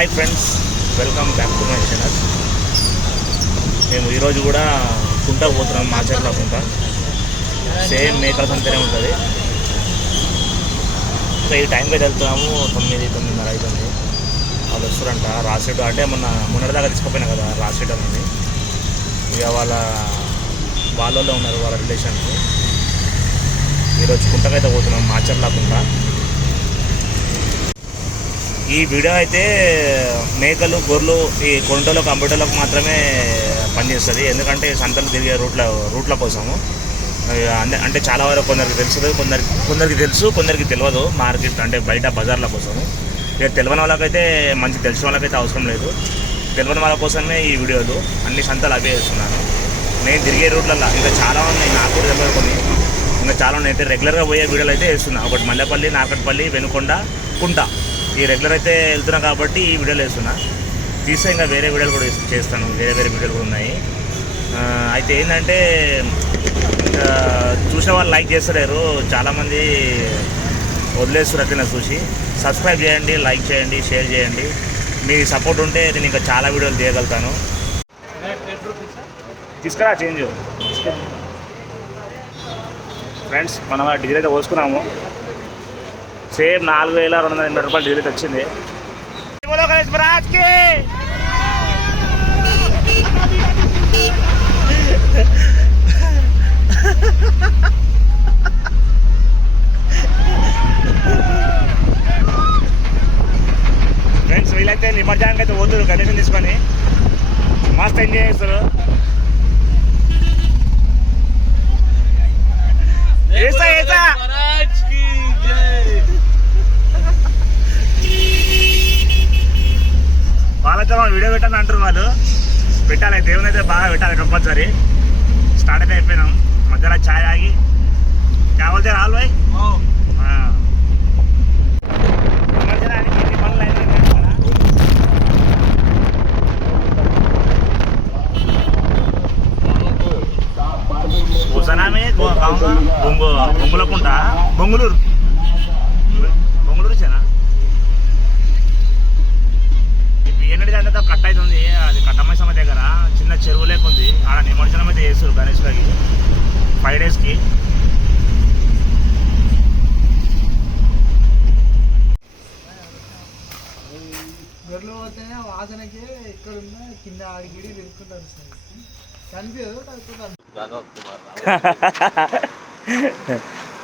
Hi friends, welcome back to my channel. మేము ఈరోజు కూడా కుంటకు పోతున్నాం. మాచర్ల కుంట సేమ్ మేకల సంతనే ఉంటుంది. ఇంకా ఈ టైంకి వెళ్తున్నాము. 9-9:30 అవుతుంది. వాళ్ళు వస్తారంట. రాసేటు అంటే మొన్నటిదాకా తీసుకుపోయినా కదా రాసేటు అని. ఇక వాళ్ళలో ఉన్నారు, వాళ్ళ రిలేషన్స్. ఈరోజు కుంటకైతే పోతున్నాం, మాచర్ల కుంట. ఈ వీడియో అయితే మేకలు, గొర్రెలు, ఈ కొంటలకు, కంప్యూటర్లకు మాత్రమే పనిచేస్తుంది. ఎందుకంటే సంతలు తిరిగే రూట్ల కోసము. అంటే చాలా వరకు కొందరికి తెలుసు, కొందరికి తెలుసు, కొందరికి తెలియదు. మార్కెట్ అంటే బయట బజార్ల కోసము. ఇక తెలియని వాళ్ళకైతే మంచి, తెలిసిన వాళ్ళకైతే అవసరం లేదు. తెలియని వాళ్ళ కోసమే ఈ వీడియోలు. అన్ని సంతలు అవే చేస్తున్నాను. నేను తిరిగే రూట్లలో ఇంకా చాలా ఉన్నాయి, నాకు కూడా తెలియదు కొన్ని. ఇంకా చాలా ఉన్నాయి. అయితే రెగ్యులర్గా పోయే వీడియోలు అయితే వేస్తున్నాను. ఒకటి మల్లెపల్లి, నార్కట్పల్లి, వెనుకొండ, కుంట. ఈ రెగ్యులర్ అయితే వెళ్తున్నా కాబట్టి ఈ వీడియోలు వేస్తున్నా. తీస్తే ఇంకా వేరే వీడియోలు కూడా చేస్తాను. వేరే వీడియోలు కూడా ఉన్నాయి. అయితే ఏంటంటే చూసిన వాళ్ళు లైక్ చేస్తలేరు, చాలామంది వదిలేస్తారు. అయితే నాకు చూసి సబ్స్క్రైబ్ చేయండి, లైక్ చేయండి, షేర్ చేయండి. మీ సపోర్ట్ ఉంటే నేను ఇంకా చాలా వీడియోలు చేయగలుగుతాను. తీసుకురా చేంజ్. ఫ్రెండ్స్, మనం డీజిల్ అయితే పోసుకున్నాము. సేమ్ 4,280 రూపాయలు డీజిల్ అయితే వచ్చింది. ఫ్రెండ్స్, వీళ్ళైతే నిమజ్జనానికి అయితే పోతున్నారు. కండిషన్ తీసుకొని మస్తు ఎంజాయ్ చేస్తారు. వాళ్ళతో వీడియో పెట్టాలని అంటారు వాళ్ళు. పెట్టాలి, దేవుని అయితే బాగా పెట్టాలి కంపల్సరీ. స్టార్ట్ అయితే అయిపోయినాం. మధ్యలో ఛాయ్ ఆగి కావాల్సి రావాలి బాయ్. కూసనామే బొంగులకుంటా, బొంగుళూరు చేనా. బియ్యనడి దాంట్లో కట్ అవుతుంది. అది కట్టమైసమ్మ దగ్గర చిన్న చెరువు లేకుంది. ఆడ నిమజ్జనం అయితే చేస్తారు గణేష్కి 5 డేస్కి. గొర్రెలు పోతేనే వాసనకి ఎక్కడున్న కింద ఆడిగిడి వెతుకుంటారు.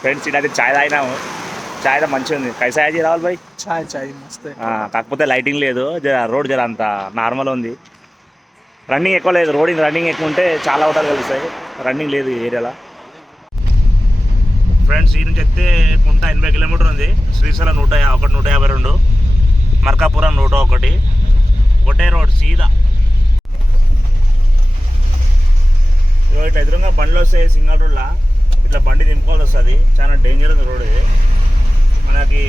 ఫ్రెండ్స్, ఇది చాయ్ తాగినాము. చాయ్ అయితే మంచిగా ఉంది. కైసా యాజీ రావాలి బాయ్. చాయ్ మస్తు. కాకపోతే లైటింగ్ లేదు, రోడ్ జర అంత నార్మల్ ఉంది. రన్నింగ్ ఎక్కువ లేదు. రన్నింగ్ ఎక్కువ ఉంటే చాలా అవటాలు కలుస్తాయి. రన్నింగ్ లేదు ఈ ఏరియాలో. ఫ్రెండ్స్, ఈ నుంచి అయితే కుంట 80 కిలోమీటర్ ఉంది. శ్రీశైలం 152, మర్కాపురం 101. ఒకటే రోడ్ సీదా. ఇట్లా ఎదురుగా బండ్లు వస్తాయి సింగల్ రోడ్లా. ఇట్లా బండి దింపుకోవాల్సి వస్తుంది. చాలా డేంజర్ ఉంది రోడ్ ఇది. మనకి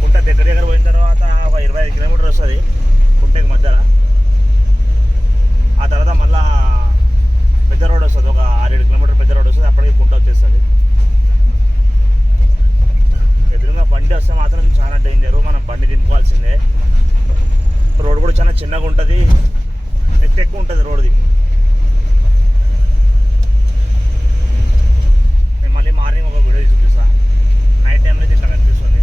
కుంట దగ్గర పోయిన తర్వాత ఒక 25 కిలోమీటర్ వస్తుంది కుంటకి మధ్యలో. ఆ తర్వాత మళ్ళా పెద్ద రోడ్ వస్తుంది, ఒక 6-7 కిలోమీటర్ పెద్ద రోడ్ వస్తుంది. అప్పటికి కుంట వచ్చేస్తుంది. ఎదురుగా బండి వస్తే మాత్రం చాలా డేంజరు. మనం బండి దింపుకోవాల్సిందే. రోడ్ కూడా చాలా చిన్నగా ఉంటుంది, ఎత్తు ఎక్కువ ఉంటుంది రోడ్ది. నేను మళ్ళీ మార్నింగ్ ఒక వీడియో చూపిస్తాను. నైట్ టైంలో అయితే ఇట్లా కనిపిస్తుంది.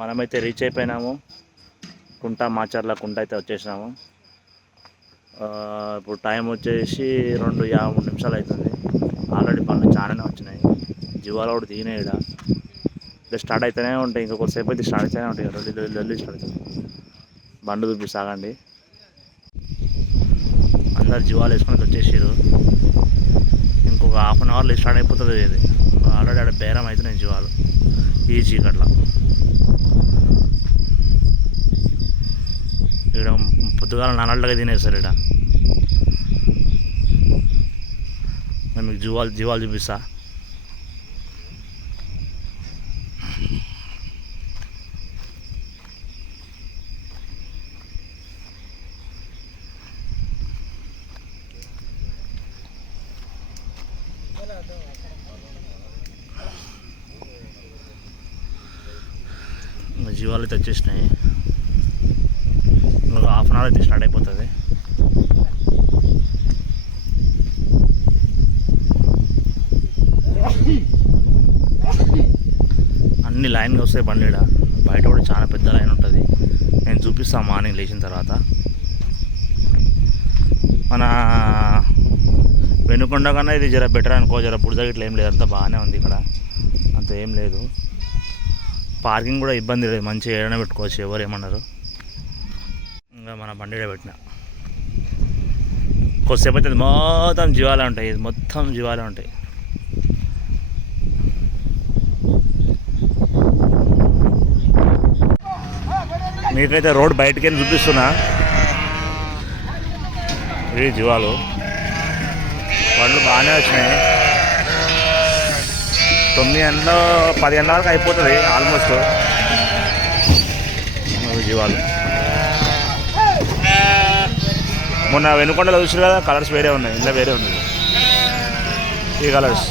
మనమైతే రీచ్ అయిపోయినాము. కుంట, మాచర్ల కుంట అయితే వచ్చేసినాము. ఇప్పుడు టైం వచ్చేసి 2:53 నిమిషాలు అవుతుంది. ఆల్రెడీ పనులు చాలానే వచ్చినాయి. జీవాలు కూడా దిగినాయి. ఇక్కడ స్టార్ట్ అవుతూనే ఉంటాయి. ఇంకా కొద్దిసేపు అయితే స్టార్ట్ అవుతూనే ఉంటాయి. లొల్లి స్టార్ట్ అవుతుంది. బండి చూపిస్తాగండి. అందరు జీవాలు వేసుకొని వచ్చేసారు. ఇంకొక హాఫ్ అన్ అవర్లో స్టార్ట్ అయిపోతుంది. ఇది ఆల్రెడీ ఆడ బేరం అవుతున్నాయి జీవాలు ఈ చీకట్ల. ఇక్కడ పొద్దుగాల నల్లగా తినేస్తారు. ఇక్కడ మీకు జీవాలు చూపిస్తా. జీవాలు అయితే వచ్చేసినాయి. ఇంకొక హాఫ్ అన్ అవర్ అయితే స్టార్ట్ అయిపోతుంది. అన్ని లైన్గా వస్తాయి బండి. బయట కూడా చాలా పెద్ద లైన్ ఉంటుంది. నేను చూపిస్తాను మార్నింగ్ లేచిన తర్వాత. మన వెనుకొండ కన్నా ఇది జర బెటర్ అనుకో. జర బుడద ఇట్లా ఏం లేదు, అంతా బాగానే ఉంది ఇక్కడ, అంత ఏం లేదు. పార్కింగ్ కూడా ఇబ్బంది లేదు, మంచిగా ఏడైనా పెట్టుకోవచ్చు, ఎవరు ఏమన్నారు. ఇంకా మన బండిలో పెట్టిన కొద్దిసేపు అయితే మొత్తం జీవాలే ఉంటాయి, ఇది మొత్తం జీవాలే ఉంటాయి. మీకైతే రోడ్ బయటకి వెళ్ళి చూపిస్తున్నా. ఇవి జీవాలు వాళ్ళు బాగానే వచ్చినాయి. 9 గంటలు 10 గంటల వరకు అయిపోతుంది ఆల్మోస్ట్. జీవాలు మొన్న వెనుకొండలో చూసారు కదా, కలర్స్ వేరే ఉన్నాయి, ఇంట్లో వేరే ఉన్నాయి ఈ కలర్స్.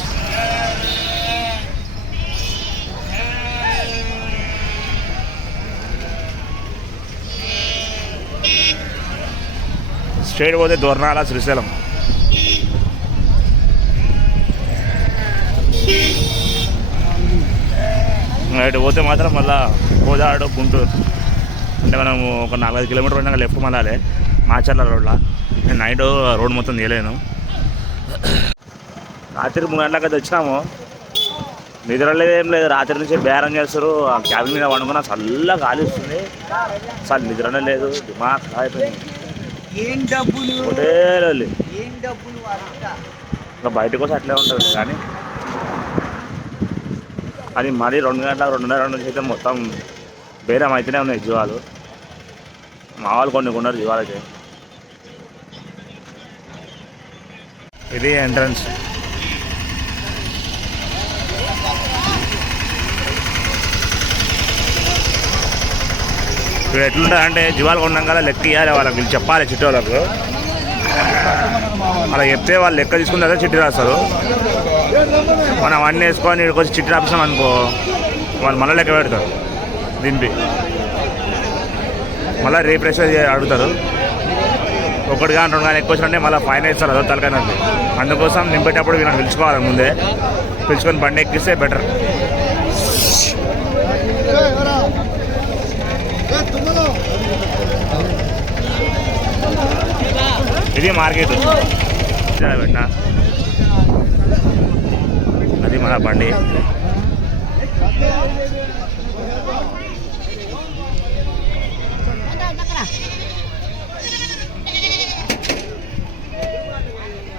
స్ట్రైట్ పోతే దొర్నాల శ్రీశైలం. ఇటు పోతే మాత్రం మళ్ళీ కోదాడు గుంటూరు. అంటే మనము ఒక 4-5 కిలోమీటర్ పోయినాక లెఫ్ట్ మళ్ళాలి మాచర్ల రోడ్లో. నేను నైట్ రోడ్ మొత్తం తీయలేను. రాత్రి 3 గంటలకు అయితే వచ్చినాము. నిద్రలేదు ఏం లేదు, రాత్రి నుంచి బేరం చేస్తారు. ఆ క్యాబిన్ మీద వండుకున్నా, చల్లగా గాలి వస్తుంది, అసలు నిద్రనే లేదు, దిమాగ్ అయిపోయింది. ఇంకా బయటకు వచ్చి అట్లే ఉంటుంది. కానీ అది మరీ 2 గంటల 2:30 నుంచి అయితే మొత్తం బేరం అయితేనే ఉన్నాయి జీవాలు. మా వాళ్ళు కొన్ని కొన్నారు జీవాలకి. ఇది ఎంట్రన్స్. ఇప్పుడు ఎట్లుంటుంది అంటే, జీవాలు కొన్నాం కదా లెక్క ఇవ్వాలి వాళ్ళకి, వీళ్ళు చెప్పాలి చిట్టి వాళ్ళకు. అలా చెప్తే వాళ్ళు లెక్క తీసుకున్న తర్వాత చిట్టి రాస్తారు. మనం అన్నీ వేసుకొని ఇక్కడికి వచ్చి చిట్టి రాపిస్తాం అనుకో, వాళ్ళు మళ్ళీ లెక్క పెడతారు దింపి, మళ్ళీ రీప్రెషర్ అడుగుతారు. 1 కానీ 2 కానీ ఎక్కువ వచ్చినంటే మళ్ళీ ఫైన్ వేస్తారు, అదో తలకైనా. అందుకోసం నింపేటప్పుడు వీళ్ళని పిలుచుకోవాలి ముందే, పిలుచుకొని బండి ఎక్కిస్తే బెటర్. ఇది మార్కెట్ పెట్టిన, అది మన బండి.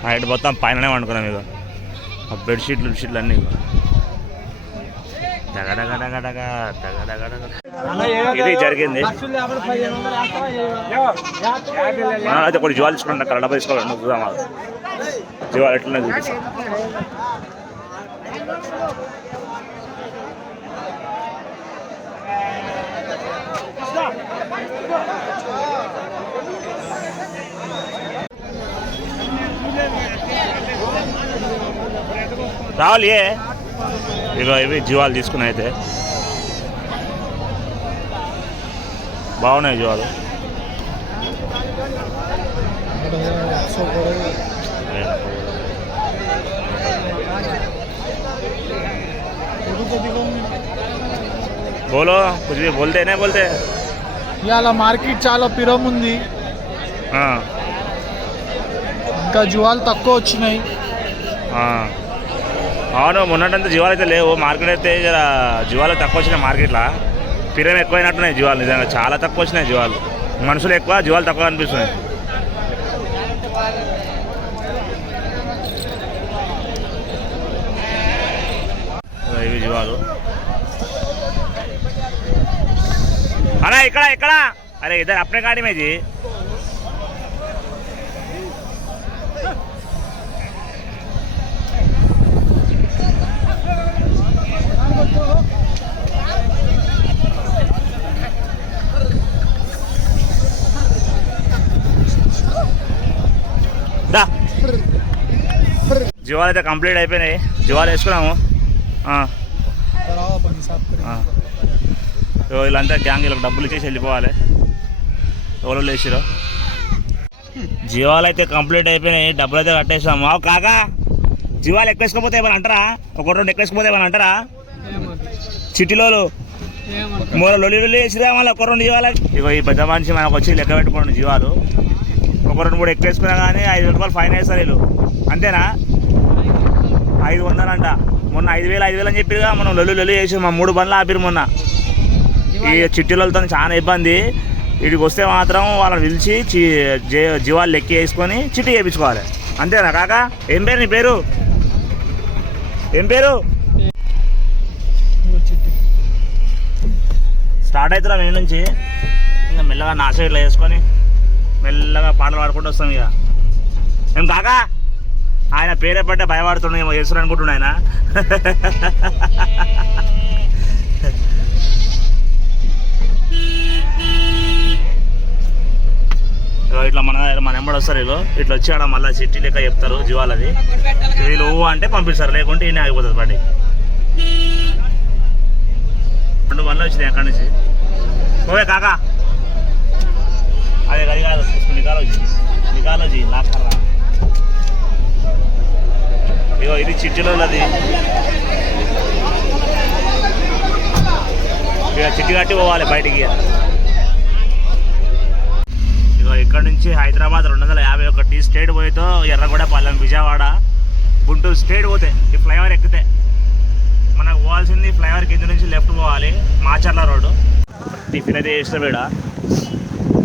నైట్ మొత్తం పైననే వండుకున్నాం. ఇక ఆ బెడ్షీట్లు అన్నీ ఇది జరిగింది. అయితే కొన్ని జీవాలు తీసుకుంటా, కరెంట్ డబ్బా తీసుకోవాలి, చూద్దామా జీవాలు ఎట్లనే చూపిస్తాం. రావాలి ఇక ఇవి జీవాలు తీసుకున్నాయి. అయితే బాగున్నాయి జీవాలు. బోలో కుछ भी बोलते नहीं बोलते. ఇవాళ మార్కెట్ చాలా పిరం ఉంది, ఇంకా జీవాలు తక్కువ వచ్చినాయి. అవును, మొన్నటంతా జీవాలు అయితే లేవు. మార్కెట్ అయితే జర జీవాలు తక్కువ వచ్చినాయి. మార్కెట్లో పిరం ఎక్కువైనట్టున్నాయి జీవాలు, నిజంగా చాలా తక్కువ వచ్చినాయి జీవాలు. మనుషులు ఎక్కువ, జీవాలు తక్కువ అనిపిస్తున్నాయి. ఇవి జీవాలు. అరే ఇక్కడ అరే ఇద్దరు అప్పుడే గాడి మేజీ. జీవాలు అయితే కంప్లీట్ అయిపోయినాయి. జీవాలు వేసుకున్నాము. వీళ్ళంతా గ్యాంగ్ వీళ్ళకి డబ్బులు ఇచ్చేసి వెళ్ళిపోవాలి. ఎవరో లేచిరో. జీవాలు అయితే కంప్లీట్ అయిపోయినాయి, డబ్బులు అయితే కట్టేసాం. మావు కాకా జీవాలు ఎక్కేసుకుపోతే ఏమని అంటారా? ఒక రెండు ఎక్కేసుకుపోతే ఏమని అంటారా? చిట్టిలో లొల్లి లొల్లి వేసిరా మళ్ళీ ఒక రెండు జీవాలు. ఇగో ఈ పెద్ద మనిషి మనకు వచ్చి లెక్క పెట్టుకోండి జీవాలు. ఒక రెండు మూడు ఎక్కేసుకున్నా కానీ 5,000 రూపాయలు ఫైన్ వేస్తారు వీళ్ళు. అంతేనా? 500 అంట. మొన్న 5,000 అని చెప్పిగా మనం లొల్లి చేసి మా 3 బండ్లు ఆపిరు మొన్న. ఈ చిట్టీలతో చాలా ఇబ్బంది. వీడికి వస్తే మాత్రం వాళ్ళని పిలిచి జీవాలు లెక్క వేసుకొని చిట్టి చేయించుకోవాలి. అంతేనా కాకా? ఏం పేరు నీ పేరు? ఏం పేరు? స్టార్ట్ అవుతున్నా మేము నుంచి. ఇంకా మెల్లగా నాశ ఇట్లా వేసుకొని మెల్లగా పాటలు పాడుకుంటూ వస్తాం. ఇక ఏం కాకా ఆయన పేరే పట్టే భయపడుతున్నాం, ఏమో చేస్తారు అనుకుంటున్నా ఆయన. ఇట్లా మన ఎంబడి వస్తారు వీళ్ళు. ఇట్లా వచ్చి ఆడ మళ్ళీ చిట్టి లెక్క చెప్తారు జీవాలది. వీళ్ళు అంటే పంపిస్తారు, లేకుంటే ఈయన ఆగిపోతుంది బండి. 2 బండ్లు వచ్చినాయి అక్కడి నుంచి. ఓకే కాకా అదే అది కాదు, నికాలోజీ లాక్కర్రా. ఇగో ఇది చిట్టిలో అది. ఇక చిట్టి కట్టి పోవాలి బయటికి. ఇగో ఇక్కడ నుంచి హైదరాబాద్ 251 స్టేట్ పోయితో ఎర్రగొండపాలెం, విజయవాడ, గుంటూరు స్టేట్ పోతే ఈ ఫ్లైఓవర్ ఎక్కితే మనకు పోవాల్సింది ఫ్లైఓవర్ కింద నుంచి లెఫ్ట్ పోవాలి, మాచర్ల రోడ్డు. టిఫిన్ అయితే చేస్తాం ఇక్కడ.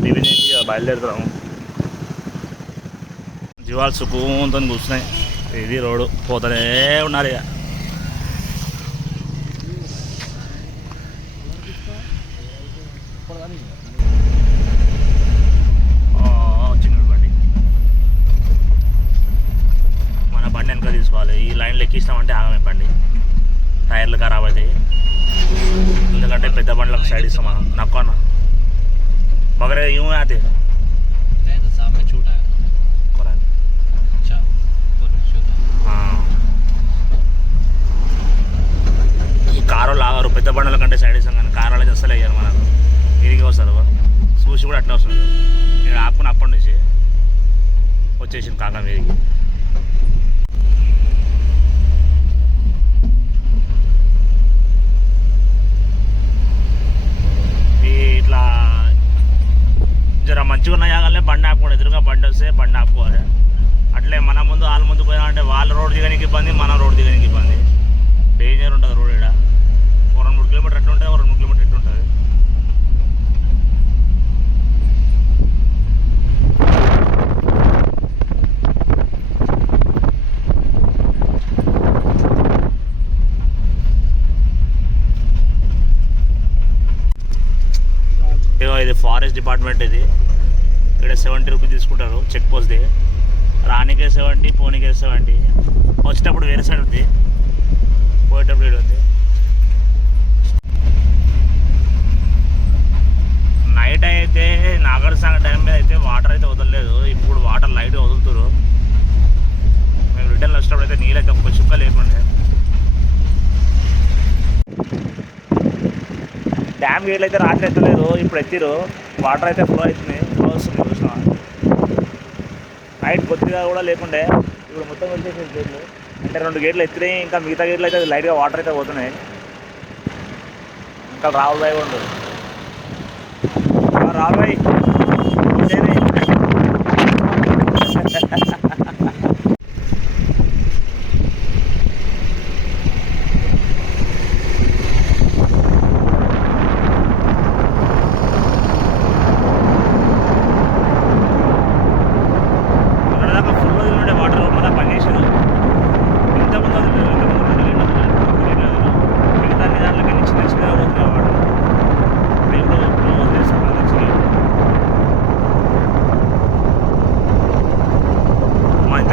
టిఫిన్ చేసి బయలుదేరుతాము. జీవాలు సుఖంతో కూర్చున్నాయి. ఇది రోడ్డు పోతూనే ఉన్నారు. ఇక వచ్చింది బండి. మన బండి వెనక తీసుకోవాలి. ఈ లైన్లో ఎక్కిస్తామంటే ఆగమే బండి, టైర్లు ఖరాబ్ అవుతాయి. ఎందుకంటే పెద్ద బండ్లకు సైడ్ ఇస్తాం మనం. నక్కన్న बगैर यूँ आते नहीं तो सामने छोटा है कुरान। अच्छा ऊपर छोटा हाँ ఈ కారు లాగారు పెద్ద బండల కంటే సైడ్ ఇస్తాం కానీ కారు వాళ్ళకి అసలు అయ్యారు మనకు. ఇదిగే వస్తారు చూసి కూడా అట్లా వస్తుంది. నేను ఆపుకుని అప్పటి నుంచి వచ్చేసింది కాకా మీదికి. ఇట్లా జర మంచిగా ఉన్న జాగాలనే బండి ఆపుకోండి. ఎదురుగా బండి వస్తే బండి ఆపుకోవాలి. అట్లే మన ముందు వాళ్ళ ముందు పోయినామంటే వాళ్ళు రోడ్డు దిగడానికి ఇబ్బంది, మనం రోడ్డు దిగడానికి ఇబ్బంది. డేంజర్ ఉంటుంది రోడ్. ఇక్కడ 2-3 కిలోమీటర్ ఎట్లా ఉంటుంది, 2 కిలోమీటర్ ఎట్లా ఉంటుంది. ఇది ఫారెస్ట్ డిపార్ట్మెంట్. ఇది ఇక్కడ 70 రూపీస్ తీసుకుంటారు చెక్ పోస్ట్ది. రానికే 70, పోనీకే 70. వచ్చేటప్పుడు వేరే సైడ్ ఉంది, పోయేటప్పుడు ఇక్కడ ఉంది. నైట్ అయితే నాగర్ సాగర్ టైం మీద అయితే వాటర్ అయితే వదలలేదు. ఇప్పుడు వాటర్ లైట్గా వదులుతారు. మేము రిటర్న్ వచ్చేటప్పుడు అయితే నీళ్ళు అయితే ఒక్క చుక్క లేకుండే. డ్యామ్ గేట్లు అయితే రాత్రి ఎత్తలేదు, ఇప్పుడు ఎత్తిరు. వాటర్ అయితే ఫ్లో అవుతుంది, ఫ్లో వస్తుంది చూసిన. నైట్ కొద్దిగా కూడా లేకుండే, ఇప్పుడు మొత్తం వచ్చేసి గేట్లు. అంటే 2 గేట్లు ఎత్తినాయి, ఇంకా మిగతా గేట్లు అయితే లైట్గా వాటర్ అయితే పోతున్నాయి. ఇంకా రాహుల్ భాయ్ ఉండు. రాహుల్ భాయ్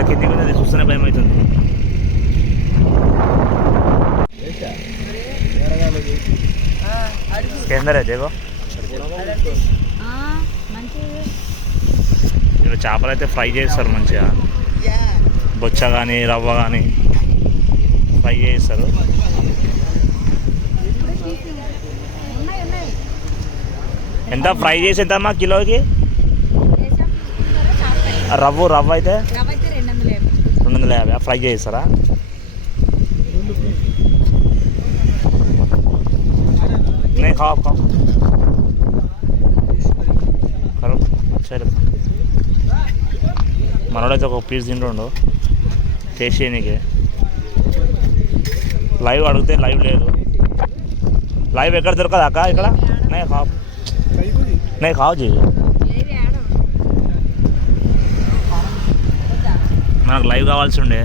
కిందికి మీద చూస్తేనే భయం అవుతుంది. కేందర్ దేగో ఇక్కడ చేపలు అయితే ఫ్రై చేస్తారు మంచిగా. బొచ్చ కానీ రవ్వ కానీ ఫ్రై చేస్తారు. ఎంత ఫ్రై చేసి ఎంత అమ్మా కిలోకి? రవ్వ అయితే 250 ఫ్రై చేస్తారా? नहीं खाओ आप खाओ करो अच्छा लगता మనోడైతే ఒక పీస్ తింటుండు టేస్ట్ చేయనీకి. లైవ్ అడిగితే లైవ్ లేదు. లైవ్ ఎక్కడ దొరకదు అక్క ఇక్కడ? నే ఖావ్ నే ఖావ్ జీ మనకు లైవ్ కావాల్సి ఉండే.